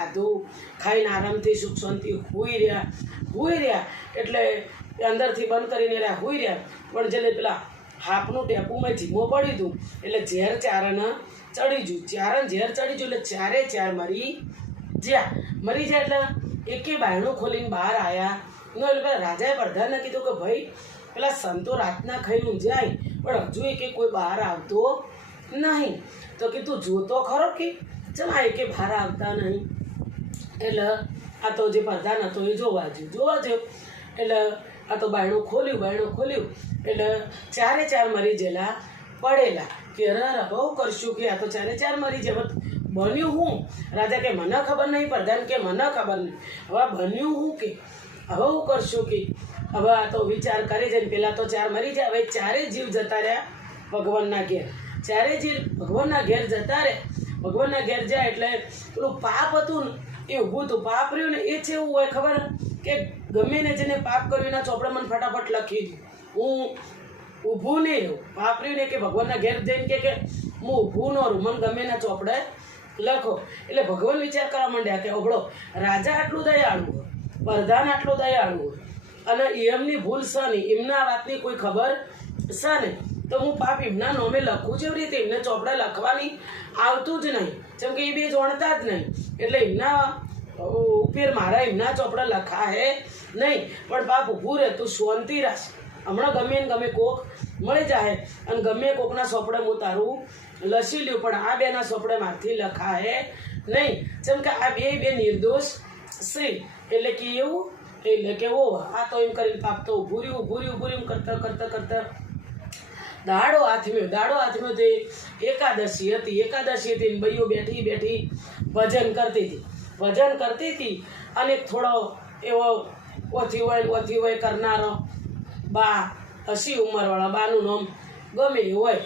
ખાધું, ખાઈને આરામથી સુખ શાંતિ સૂઈ રહ્યા એટલે અંદરથી બંધ કરીને રહ્યા સૂઈ રહ્યા. પણ જેને પેલા હાપનું ટેપુમાં ધીમો પડી હતું એટલે ઝેર ચારાને ચડી ગયું. ચારાને ઝેર ચડી ગયું એટલે ચારે ચાર મરી જાય એટલે એકે બાયણું ખોલીને બહાર આવ્યા. એટલે પેલા રાજાએ પ્રધાનને કીધું કે ભાઈ પેલા સંતો રાતના ખાઈને જાય પણ હજુ એકે કોઈ બહાર આવતો નહીં. તો કે તું જોતો ખરો કે ચમ આ એકે બહાર આવતા નહીં. એટલે આ તો જે પ્રધાન હતો એ જોવા ગયો એટલે આ તો બાયણું ખોલ્યું એટલે ચારે ચાર મરી ગયેલા પડેલા. કે અરે બહુ કરશું કે આ તો ચારે ચાર મરી જાય. બન્યું હું? રાજા કે મને ખબર નહીં. પ્રધાન કે મને ખબર નહીં. હવે બન્યું હું કે હવે હું કરશું કે હવે આ તો વિચાર કરે છે ને પેલા તો ચાર મરી જાય. હવે ચારે જીવ જતા રહ્યા ભગવાનના ઘેર. ચારે જીવ ભગવાનના ઘેર જતા રહે. ભગવાનના ઘેર જાય એટલે પેલું પાપ હતું ને એ ઊભું હતું. પાપ રહ્યું ને એ છે એવું હોય ખબર કે ગમે ને જેને પાપ કર્યું એના ચોપડે મને ફટાફટ લખી દઉં. હું ઊભું નહીં રહું. પાપ રહ્યું ને કે ભગવાનના ઘેર જઈને કે હું ઊભું ન રહું, મને ગમે એના ચોપડે લખો. એટલે ભગવાન વિચાર કરવા માંડ્યા કે ઓગળો રાજા આટલું દયાળુ હોય, પ્રધાન આટલું દયાળુ હોય અને એમની ભૂલ છે નહીં, એમના વાતની કોઈ ખબર છે નહીં, તો હું પાપ એમના નામે લખું જેવી રીતે એમને ચોપડા લખવાની આવતું જ નહીં. જેમ કે એ બે જાણતા જ નહીં એટલે એમના ઉપેર મારા એમના ચોપડા લખાય નહીં. પણ પાપ ઊભું રહે તું શાંતિ રાખ. હમણાં ગમે ને ગમે કોક મળી જાય અને ગમે કોકના ચોપડે હું તારું લસી લ્યું પણ આ બેના ચોપડે મારથી લખાય નહીં. જેમ કે આ બે નિર્દોષ છે એટલે કે એવું એટલે કે ઓ આ તો એમ કરીને પાપ તો ઊભું રહ્યું કરતા દાડો હાથમ્યો તે એકાદશી હતી. બઈઓ બેઠી ભજન કરતી હતી અને થોડો એવો ઓછી હોય કરનારો બા 80 ઉંમરવાળા બાનું નામ ગમે હોય